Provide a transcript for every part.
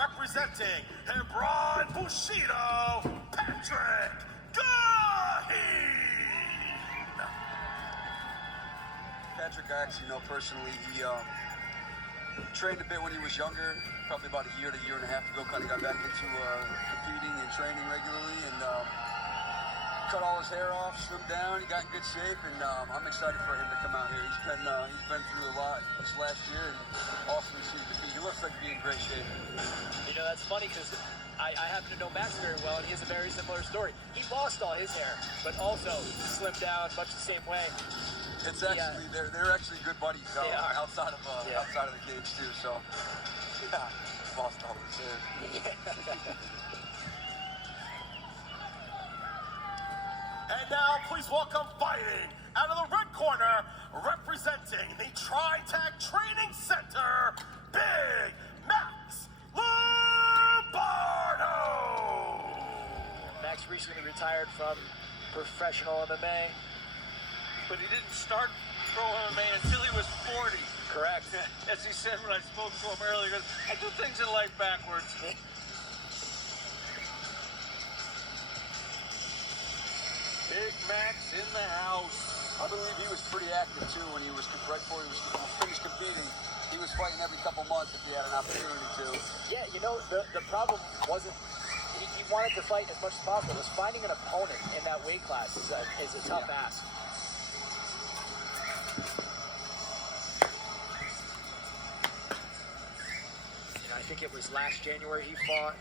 representing Hebron Bushido, Patrick Gaheen. Patrick, I actually know personally. He trained a bit when he was younger, probably about a year and a half ago. Kind of got back into competing and training regularly, and cut all his hair off, slimmed down. He got in good shape, and I'm excited for him to come out here. He's been through a lot this last year, and awesome to see him defeat. He looks like he'd be in great shape. You know, that's funny because I happen to know Max very well, and he has a very similar story. He lost all his hair, but also slimmed down much the same way. It's actually they're actually good buddies outside of the cage too. So yeah, lost all his hair. And now, please welcome fighting out of the red corner, representing the Tri-Tech Training Center, Big Max Lombardo. Max recently retired from professional MMA. But he didn't start pro MMA until he was 40. Correct. As he said when I spoke to him earlier, he goes, I do things in life backwards. Big Max in the house. I believe he was pretty active too when he was right before he was finished competing. He was fighting every couple months if he had an opportunity to. Yeah, you know, the problem wasn't he wanted to fight as much as possible. It was finding an opponent in that weight class is a tough ask. I think it was last January he fought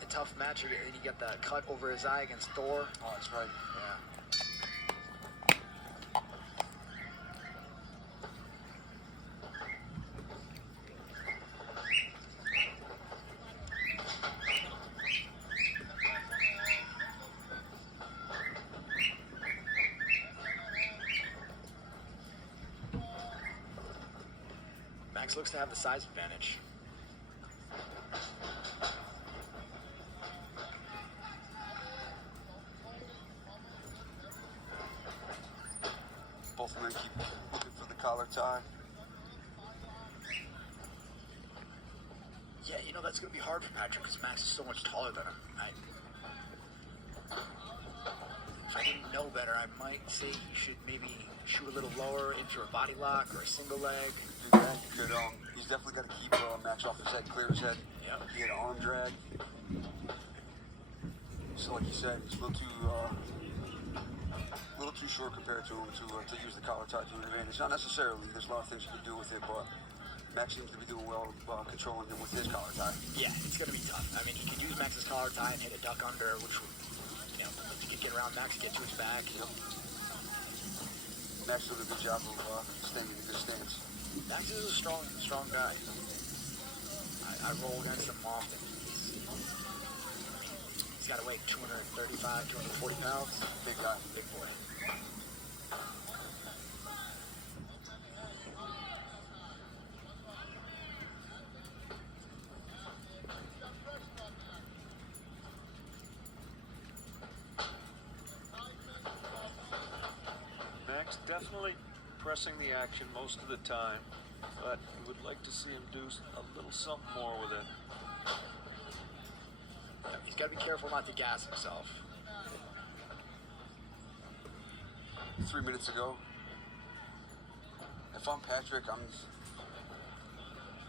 a tough match, and he got the cut over his eye against Thor. Oh, that's right. Yeah. Max looks to have the size advantage. Both men keep looking for the collar tie. Yeah, you know, that's going to be hard for Patrick because Max is so much taller than him. If I didn't know better, I might say he should maybe shoot a little lower into a body lock or a single leg. Do that. You could, he's definitely got to keep Max off his head, clear his head. Yeah. He had an arm drag. So like you said, he's a little too short compared to him to use the collar tie to an advantage. Not necessarily. There's a lot of things you can do with it, but Max seems to be doing well controlling him with his collar tie. Yeah, it's going to be tough. I mean, he can use Max's collar tie and hit a duck under, which would, you know, you could get around Max and get to his back. Yep. Max doing a good job of staying in a good stance. Max is a strong guy. I roll against him often. He's got to weigh 235, 240 pounds. Big guy. Big boy. Max definitely pressing the action most of the time, but he would like to see him do a little something more with it. He's got to be careful not to gas himself. 3 minutes ago, if I'm Patrick,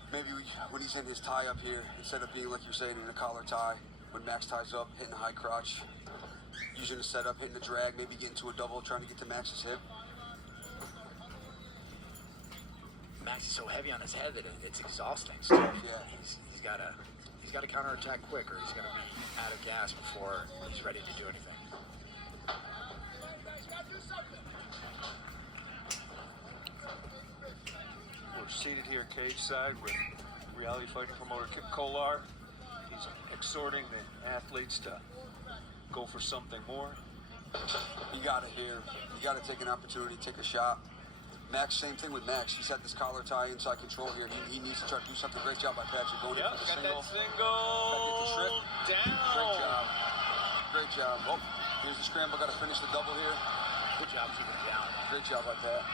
when he's in his tie up here, instead of being like you're saying in a collar tie, when Max ties up, hitting the high crotch, using the setup, hitting the drag, maybe getting to a double, trying to get to Max's hip. Max is so heavy on his head that it's exhausting. So yeah, he's got to counterattack quick, or he's going to be out of gas before he's ready to do anything. We're seated here cage side with reality fighting promoter Kip Kolar. He's exhorting the athletes to go for something more. You got it here. You got to take an opportunity, take a shot. Max, same thing with Max. He's had this collar tie inside control here. He needs to try to do something. Great job by Patrick going in for the got single. that single. Down. Great job. Great job. Oh, here's the scramble. Got to finish the double here. Good job keeping it down. Great job by Pat.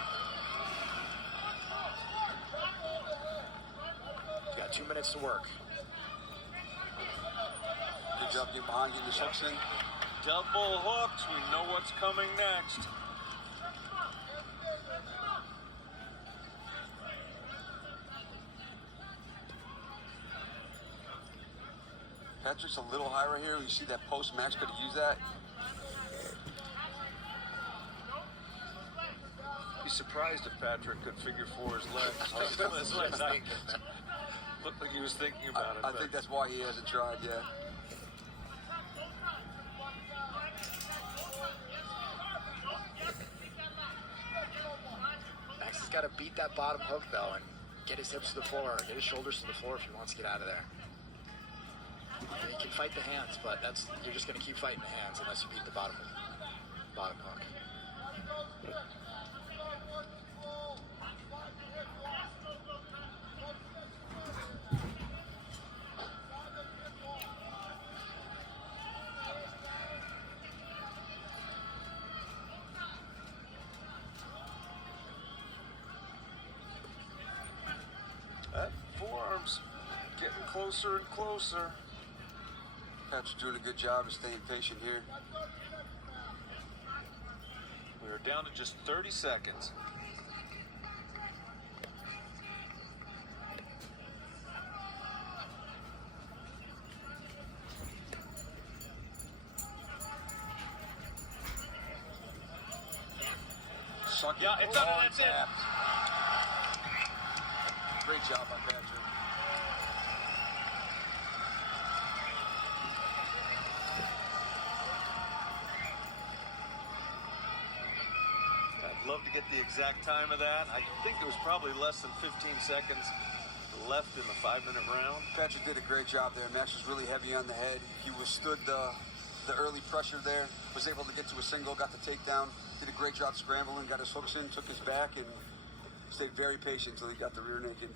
He's got 2 minutes to work. Good job getting behind, getting the hooks in. Double hooks. We know what's coming next. Patrick's a little high right here. You see that post. Max could have used that. Be surprised if Patrick could figure four his legs. That's what I was thinking. Looked like he was thinking about it. I think that's why he hasn't tried yet. Max has got to beat that bottom hook, though, and get his hips to the floor, get his shoulders to the floor if he wants to get out of there. He can fight the hands, but you're just going to keep fighting the hands unless you beat the bottom hook. That forearm's getting closer and closer. Patrick's doing a good job of staying patient here. We are down to just 30 seconds. Yeah, it's up. That's it. Great job by Patrick. I'd love to get the exact time of that. I think it was probably less than 15 seconds left in the 5-minute round. Patrick did a great job there. Max was really heavy on the head. He withstood the early pressure there, was able to get to a single, got the takedown, did a great job scrambling, got his hooks in, took his back, and stayed very patient until he got the rear naked.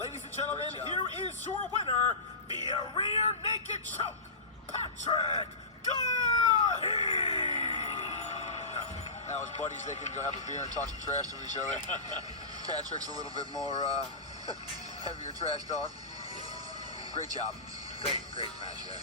Ladies and gentlemen, here is your winner via rear naked choke, Patrick Gaheen! Now his buddies, they can go have a beer and talk some trash to each other. Patrick's a little bit more heavier trash talk. Great job. Great match, yeah.